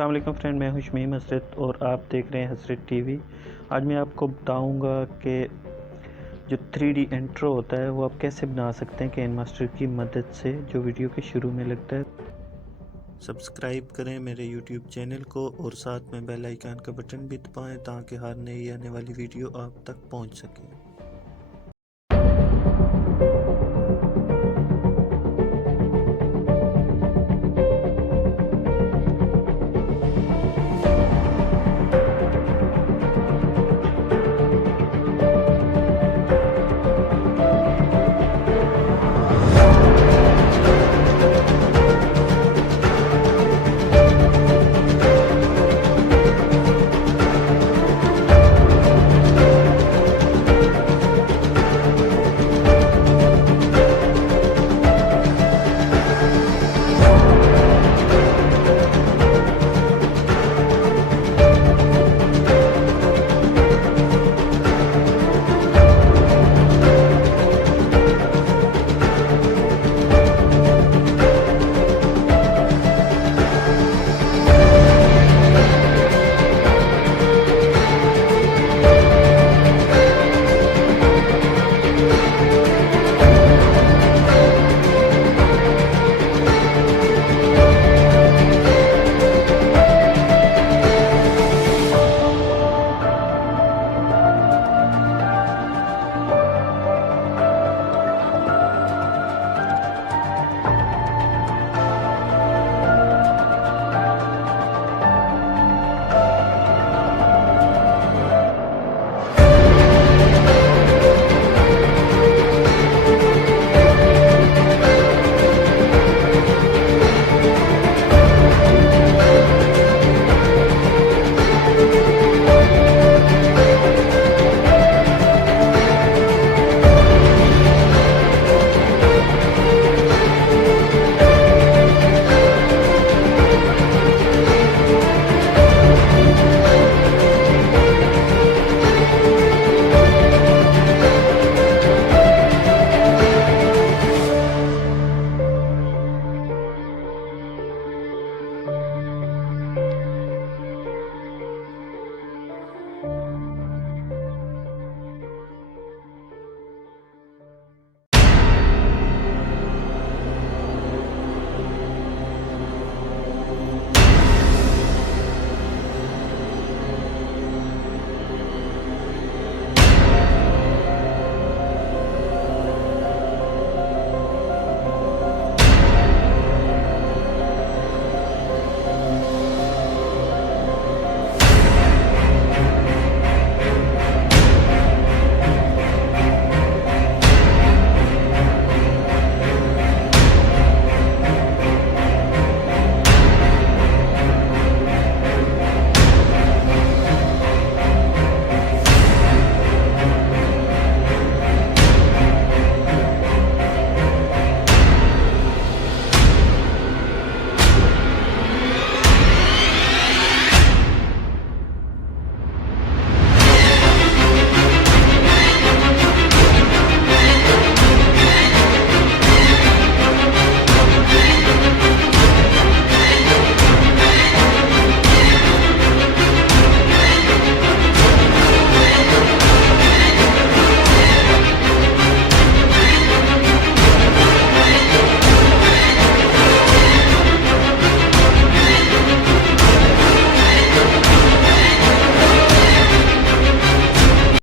अस्सलाम वालेकुम फ्रेंड, मैं हूं शमीम हसरत और आप देख रहे हैं हसरत टीवी। आज मैं आपको बताऊंगा कि जो 3D इंट्रो होता है वो आप कैसे बना सकते हैं कैन मास्टर की मदद से, जो वीडियो के शुरू में लगता है। सब्सक्राइब करें मेरे यूट्यूब चैनल को और साथ में बेल आइकन का बटन भी दबाएं ताकि हर नई आने वाली वीडियो आप तक पहुंच सके।